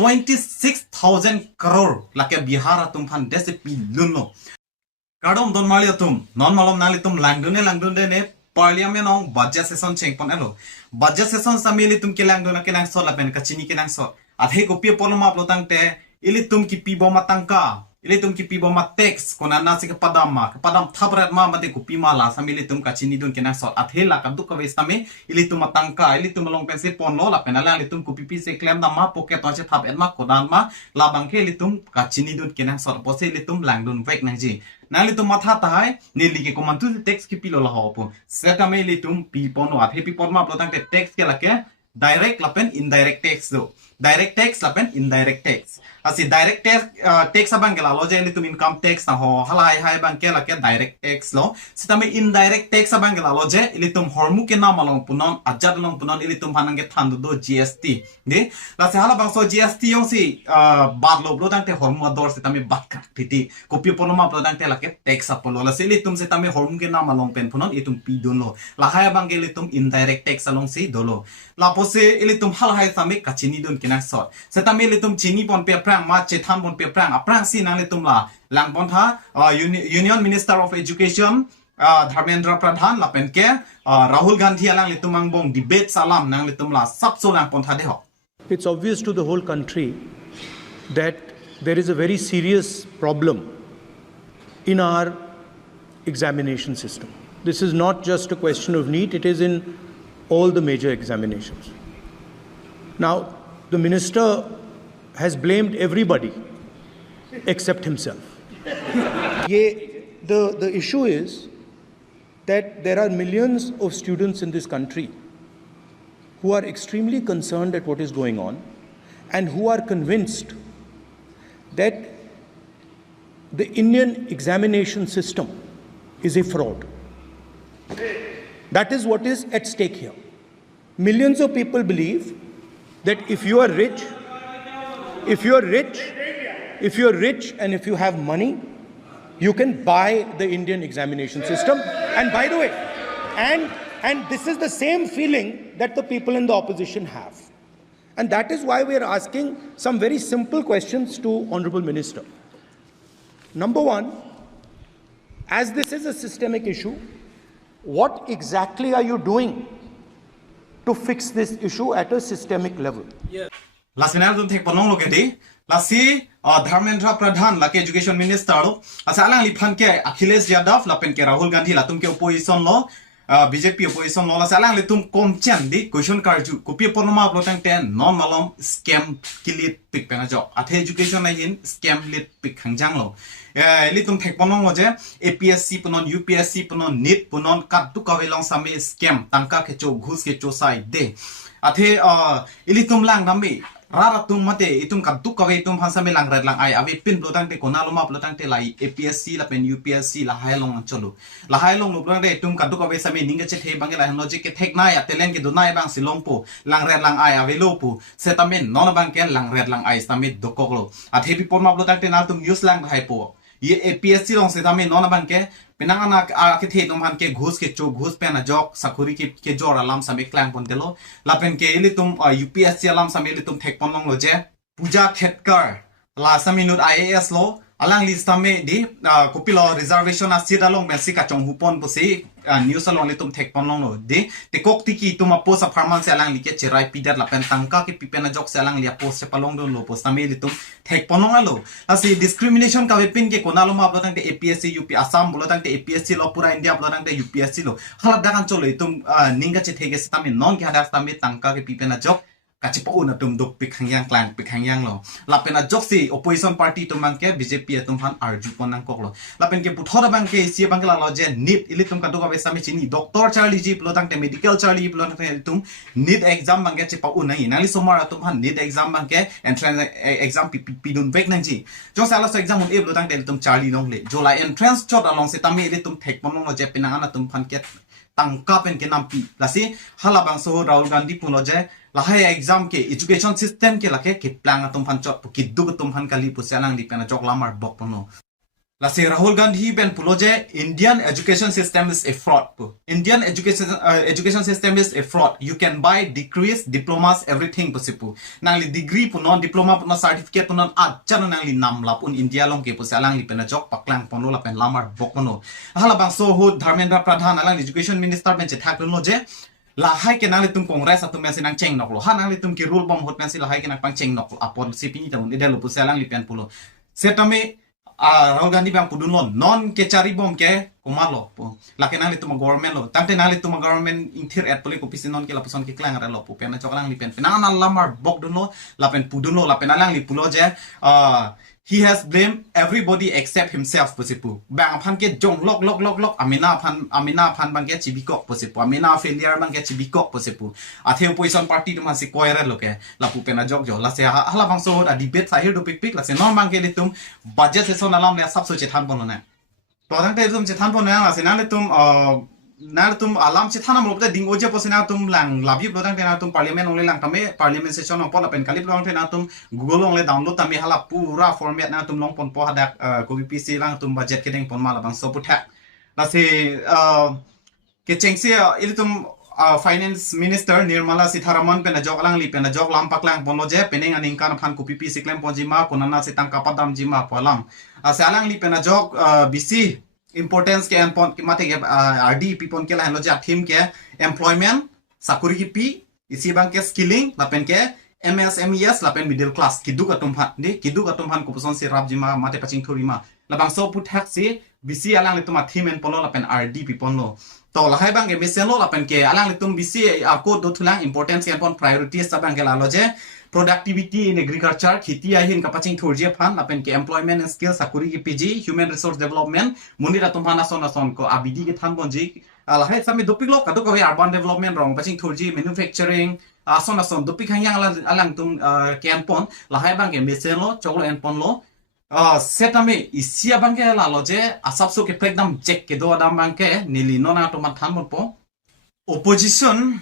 26,000 crore lake Bihar atum phan desi pilun lo kadom don mali atum non malom nali tum langdune ne parliament ong budget session chengpon elo budget session samili tum ki langduna kenang so lapen kachini kenang so adhe ko pie poloma plotang te ili tum ki pi boma tangka ili tum ki pi boma tax kona nasi ke padam thabrat ma mate ko pi mala samili tum kachini dun kenang so adhe la kaduk ka vesame ili tum tangka ili tum long pense pon lo lapen ala ili tum ko pi se klem da ma pocket on che thap en ma kodan ma labang ke ili tum kachini dun kenang so pose ili tum langdun vek nang ji nali tum matha tai nili ke komantu tax ki pilo la hopo seta me ili tum pi pono adhe pi pon ma plotang te tax ke la ke direct lapen indirect tax lo direct tax lapen indirect tax asi direct tax abang ke la lo je ili tum income tax na ho halai bang ke la ke direct tax lo sita me indirect tax abang ke la lo je ili tum hormu ke na malong punon ajad long punon ili tum hanang ke thandu do GST de la se hala bang so GST yong si bad lo plotang te hormu ador sita me bat ka titi kopi pono ma plotang te la ke tax apolo la se ili tum sita me hormu ke na malong pen punon itum pi don lo la hai bang ke ili tum indirect tax along si dolo la pose ili tum halai same kachini don kenak sot seta me ili tum chini pon pe prang ma che tham pon pe prang aprang si nang li tum la lang pon tha union minister of education Dharmendra Pradhan la pen ke Rahul Gandhi alang li tum ang bong debate salam nang li tum la sap so lang pon tha de ho. It's obvious to the whole country that there is a very serious problem in our examination system. This is not just a question of NEET, it is in all the major examinations. Now, the minister has blamed everybody except himself. The issue is that there are millions of students in this country who are extremely concerned at what is going on and who are convinced that the Indian examination system is a fraud. That is what is at stake here. Millions of people believe that if you are rich and if you have money, you can buy the Indian examination system. And by the way, and this is the same feeling that the people in the opposition have. And that is why we are asking some very simple questions to Honorable Minister. Number one, as this is a systemic issue, what exactly are you doing to fix this issue at a systemic level? Lasina dun thek ponong lo ke di lasi Dharmendra Pradhan la ke education minister lo asa alang li phan ke Akhilesh Yadav la pen ke Rahul Gandhi la tum ke opposition lo BJP opposition lo lasa alang li tum kom chen di question karju kopi ponoma blotang ten non malom scam kilit pik pena jo athe education na in scam lit pik hangjang lo li tum thek ponong lo je APSC punon UPSC punon NEET punon kat tu ka welong same scam tangka ke cho ghus ke cho sai de athe ili tum lang nami rara tum mate itum kat tu ka we tum hansa me lang rat lang ai avi pin blotang te kona loma blotang te lai APSC la pen UPSC la hai long cholo la hai long lo blotang te tum kat tu ka we same ninga che the bangela logic ke thek na ya telen ke dunai bang silong po lang rat lang ai avi lo po setamen non bang ke lang rat lang ai stamit dokoklo athe bi pon ma blotang te na tum news lang hai po ये APSC long से तमें non बन के पिनांगना आके थे तुम हन के घूस के चो घूस पे ना जॉक सखुरी के जोर अलाम समे क्लैंग पन देलो लापेन के इली तुम UPSC अलाम समे इली तुम थेक पन लोग लो जे पूजा खेतकर ला समीनुट IAS low alang lista me di kopilo reservation asida long basic ka chong hupon posi news along le tum thek pon long lo de te kok tiki tuma post performance alang like chirai pidet la pen tangka ki pipena jok alang lia post se palong don lo post me le tum thek pon long lo asi discrimination ka wepin ke konalo ma blotang te APSC UP Assam blotang te APSC lo pura India blotang te UPSC lo hala dakan cholo tum ninga che thege sta me non ki hada sta me tangka ki pipena jok kachi pa una tum dok pikhangyang klang pikhangyang lo lapen a joksi opposition party tum bang ke BJP tum han arju ponang koklo lapen ke puthora bang ke si bang la lo je NEET ili tum ka do ka besami chini doctor Charlie ji plotang te medical Charlie plotang te tum NEET exam bang ke chipa una inali somara tum han NEET exam bang ke entrance exam pidun vek nang ji jo sala so exam un e plotang te tum Charlie long le jo la entrance chot along se tami ili tum thek ponong lo je pinanga tum phan ke tangka pen ke nampi lasi hala bang so Rahul Gandhi puno je lahai exam ke education system ke lake Keplanglo tum phan chot pukiddu tum phan kali pusanang di pena jok lamar bok pono Lasi Rahul Gandhi ben puloje Indian education system is a fraud. Indian education system is a fraud. You can buy degrees, diplomas, everything possible. Nangli degree punon, diploma punon, certificate punon, ajan nangli namla pun India long ke pusi alang li penajok paklang pono la pen lamar bokono. Hala bang sohud Dharmendra Pradhan alang education minister ben cetak dulu je. Lahai ke nangli tum kongres atau mensi nang ceng nok lo. Han nangli tum ki rule bom hot mensi lahai ke nang pang ceng nok lo. Apon sipi ni tahun ide lo pusi alang li pen pulo. Setame Rahul Gandhi bang pudun lo non ke cari bom ke kumar lo laki nang litu government lo tante nang litu government intir at poli kopisi non ke lapuson ke klang lo pu pena chok lang li pen nang lamar bok dun lo lapen pudun lo lapen alang li pulo je he has blamed everybody except himself posipu bang aphan ke jong lok amina aphan bang ke chibikok posipu amina failure bang ke chibikok posipu athe opposition party tu masih koire lo ke lapu pena jok jo la se hala bang so a debate sa hier do pik la se non bang ke litum budget se son alam le sab so che than bon na to dang te tum che than bon na la se na litum alam che thanam lo de ding oje posina tum lang labi lo dang te na tum parliament only lang tame parliament session on pon pen kalip long te na tum google only download tame hala pura format na tum long pon po hadak copy pc lang tum budget ke ding pon mala bang so puthak la se ke chengse ilitum finance minister Nirmala Sitharaman pen jok lang li pen jok lam paklang pon lo je pening aning kan phan copy pc klem pon jima konana se tang kapadam jima polam ase alang li pen jok bc importance ke empon mate ke RD pipon ke la ja theme ke employment sakuri ki pi isi bang ke skilling lapen ke MSMES lapen middle class kidu ka tumhan ko poson se rab jima mate paching thurima labang so put hak se bc alang le tuma theme en polo lapen RD pipon lo to la hai bang ke mesen lo lapen ke alang le tum bc ko do thulang importance ke empon priorities sa bang ke la lo je productivity in agriculture khiti ahin kapaching thurje phan lapen ke employment and skills sakuri ki pg human resource development munira tumhana son ko abidi ke than bonji alahai sami dopik lo kadu ko urban development rong paching thurji manufacturing ason dopik hangyang alang tum ken pon lahai bang ke mesen lo choklo en pon lo setame isia bang ke la lo je asap so ke pekdam check ke do adam bang ke nili nona to man than bon po opposition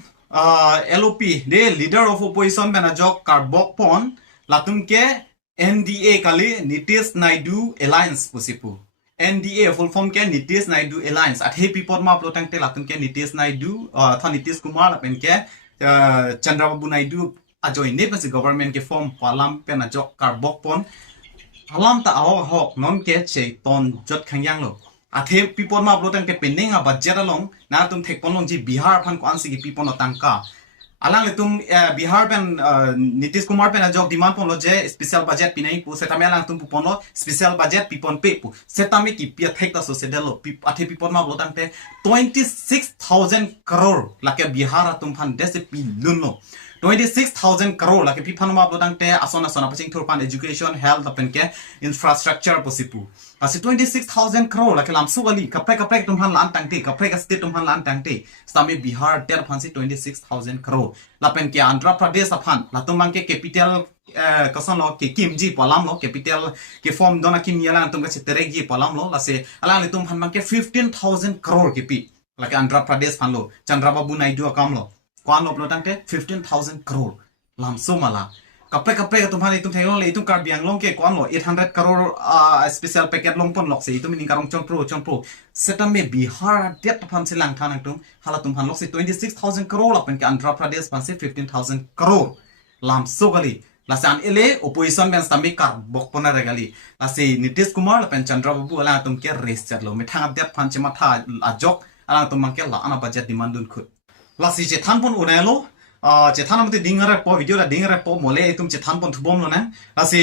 LOP the leader of opposition benajok karbok pon latum ke NDA kali Nitish Naidu Alliance pusipu NDA full form ke Nitish Naidu Alliance at he people ma plotang te latum ke Nitish Naidu tha Nitish Kumar lapen ke Chandrababu Naidu ajoin ne pasi government ke form palam benajok karbok pon alam ta aw hok non ke cheiton jot khangyang lo athe people ma blotang ke pending a budget along na tum thek ponlong ji Bihar phan kwan si people no tangka alang le tum Bihar ben Nitish Kumar pen jok demand pon lo je special budget pinai pu setame alang tum pon lo special budget pipon pe pu setame ki pia thek ta so sedelo athe people ma blotang te 26,000 crore lake Bihar tum phan dese pilun lo 26,000 crore lake pipan ma blotang te asona paching thur pan education health apen ke infrastructure posipu asi 26,000 crore lake lamsu wali kapre tumhan lan tangte kapre state tumhan lan tangte sami Bihar der phansi 26,000 crore lapen ke Andhra Pradesh aphan latumang ke capital kason lo ke kimji palam lo capital ke form dona kim yala tum ke teregi palam lo lase alang le tumhan mang ke 15,000 crore ke pi lake Andhra Pradesh phan lo Chandrababu Naidu akam lo kwan lo plotang te 15,000 crore lamsu mala kapre tumhan itum thelo le itum kar biang long ke kwan lo 800 crore special packet long pon lok se itum ni karong chonpro setam me Bihar det phan se lang thanang tum hala tumhan lok se 26,000 crore lapen ke Andhra Pradesh pan se 15,000 crore lamsu gali lasan ele opposition ben sami kar bokpona regali lasi Nitish Kumar lapen Chandrababu ala tum ke race chatlo me thang det phan che matha ajok ala tum mang ke la ana budget demandun khut lasi je than pon unelo je than amte dingara po video la dingara po mole tum je than pon thubom lo na lasi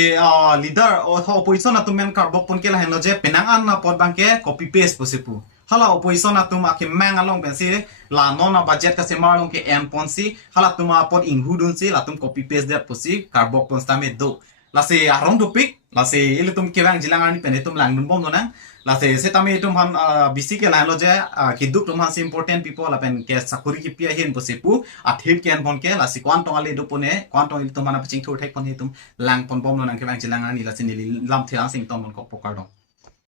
leader o opposition atum men kar bok pon ke la hen lo je penangan na pod bang ke copy paste posipu hala opposition atum akim mang along ben si la nona budget ka se marlong ke en pon si hala tuma pod inghudun si la tum copy paste der posi kar bok pon sta me do lasi arong do pik lasi ile tum ke bang jilangan ni pen tum lang dun bom lo na lase setame tum han bisi ke lan lo je kiduk tum han si important people apen ke sakuri ki pia hin posipu athip ken bon ke lasi kwantong ale do pone kwantong il tum mana paching thur thek pon tum lang pon bom lo nang ke bang jilangan ni lasi ni lam thela sing tom bon ko pokardong